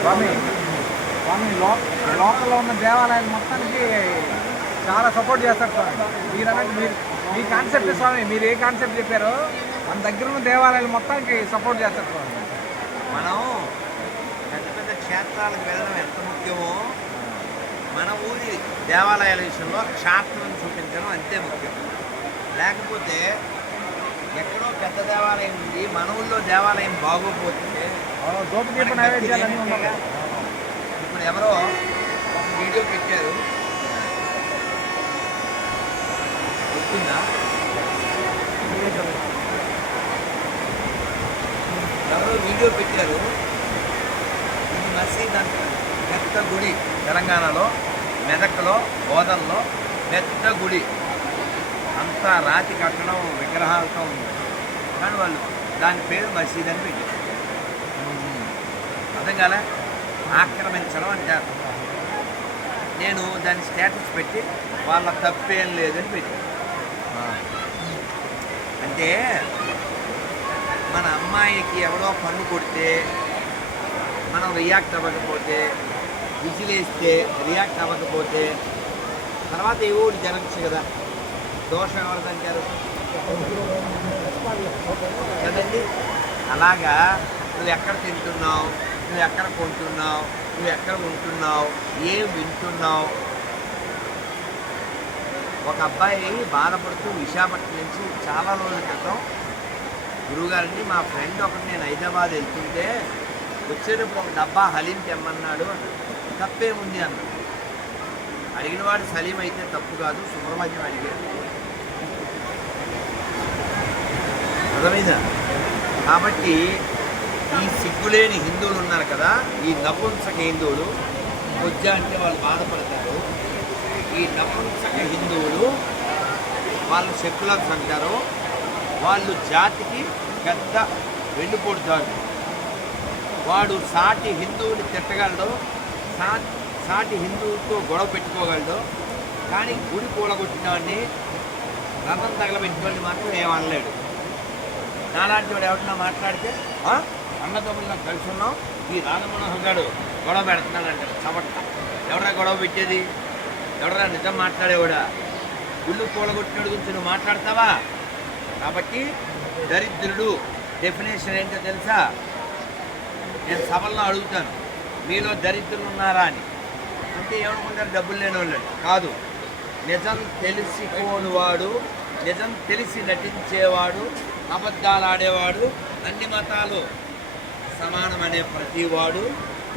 స్వామి స్వామి లో లోకల్లో ఉన్న దేవాలయాలు మొత్తానికి చాలా సపోర్ట్ చేస్తారు స్వామి. మీరు అన్నట్టు మీరు మీ కాన్సెప్ట్ స్వామి మీరు ఏ కాన్సెప్ట్ చెప్పారో మన దగ్గర ఉన్న దేవాలయాలు మొత్తానికి సపోర్ట్ చేస్తారు స్వామి. మనం క్షేత్రాలకు వెళ్ళడం ఎంత ముఖ్యమో మన ఊరి దేవాలయాల విషయంలో క్షాత్రం చూపించడం అంతే ముఖ్యం. లేకపోతే ఎక్కడో పెద్ద దేవాలయం ఉంది మన ఊళ్ళో దేవాలయం బాగోపోతే దోపదీప నైవేద్యాలు అన్నీ ఉన్నాయి ఇప్పుడు ఎవరో ఒక వీడియో పెట్టారు. గుర్తుందా? ఎవరో వీడియో పెట్టారు. మసీద్ పెద్ద గుడి తెలంగాణలో మెదక్లో బోధనలో పెద్ద గుడి అంతా రాతి కట్టడం విగ్రహాలతో ఉంది. కానీ వాళ్ళు దాని పేరు మసీద్ అని పెట్టారు. అర్థం కాలే ఆక్రమించడం అంటారు నేను దాని స్టేటస్ పెట్టి వాళ్ళ తప్పేం లేదని పెట్టాను. అంటే మన అమ్మాయికి ఎవడో పన్ను కొడితే మనం రియాక్ట్ అవ్వకపోతే విసిలేస్తే రియాక్ట్ అవ్వకపోతే తర్వాత ఏ ఊరు జరగచ్చు కదా. దోషం ఎవరిదంటారు కదండి? అలాగా నువ్వు ఎక్కడ తింటున్నావు? నువ్వు ఎక్కడ కొంటున్నావు? నువ్వు ఎక్కడ ఉంటున్నావు? ఏం వింటున్నావు? ఒక అబ్బాయి బాధపడుతూ విశాఖపట్నం నుంచి చాలా రోజుల క్రితం గురువుగారండి మా ఫ్రెండ్ ఒకటి నేను హైదరాబాద్ వెళ్తుంటే వచ్చేటప్పుడు ఒక డబ్బా హలీం తెమ్మన్నాడు అన్నాడు. తప్పేముంది అన్నాడు. అడిగిన వాడు సలీం అయితే తప్పు కాదు సుబ్రహ్మణ్యం అడిగాడు. అర్థమైందా? కాబట్టి ఈ సిగ్గులేని హిందువులు ఉన్నారు కదా ఈ నపుంసక హిందువులు కొజ్జ అంటే వాళ్ళు బాధపడతారు. ఈ నపుంసక హిందువులు వాళ్ళు సెక్యులర్స్ అంటారు. వాళ్ళు జాతికి పెద్ద వెళ్ళిపోతారు వాడు సాటి హిందువుని తిట్టగలడు సా సాటి హిందువుతో గొడవ పెట్టుకోగలడు కానీ గుడి కూలగొట్టిన వాడిని రథం తగలబెట్టుకోవాలని మాత్రం ఏమనలేడు నాలాంటి వాడు ఎవరన్నా మాట్లాడితే "ఆ? అన్నదమ్ములు కలిసి ఉన్నాం ఈ రాధమనోహర్ గారు గొడవ పెడుతున్నాడు అంటారు చవట్ట గొడవ పెట్టేది? ఎవడరా నిజం మాట్లాడేవాడా? గుళ్ళు కూలగొట్టినడు గురించి నువ్వు మాట్లాడతావా? కాబట్టి దరిద్రుడు డెఫినేషన్ ఏంటో తెలుసా? నేను సభల్లో అడుగుతాను. మీలో దరిద్రులు ఉన్నారా అని. అంటే ఏమనుకుంటారు? డబ్బులు లేని వాళ్ళు కాదు. నిజం తెలిసిపోనివాడు నిజం తెలిసి నటించేవాడు అబద్ధాలు ఆడేవాడు అన్ని మతాలు సమానమనే ప్రతివాడు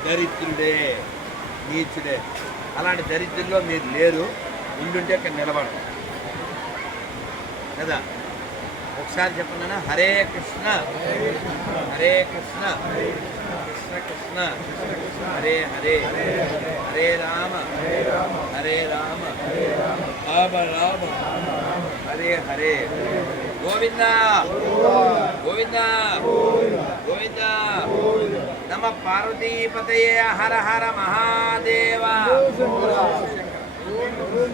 దరిద్రుడే నీచుడే. అలాంటి దరిద్రుల్లో మీరు లేరు. ఉండుంటే ఇక్కడ నిలబడరు. కదా? ఒకసారి చెప్పండి హరే కృష్ణ. హరే కృష్ణ. కృష్ణ కృష్ణ. హరే హరే. హరే రామ. హరే రామ. రామ రామ. హరే హరే. గోవింద. గోవింద. గోవింద. నమ పార్వతీపతయే హర హర మహాదేవ.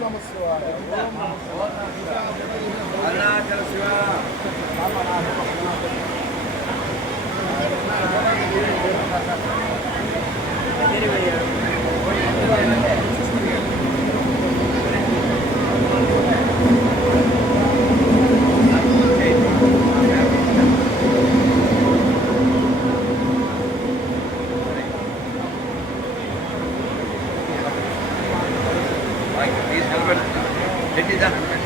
నమస్కారం. 别紧张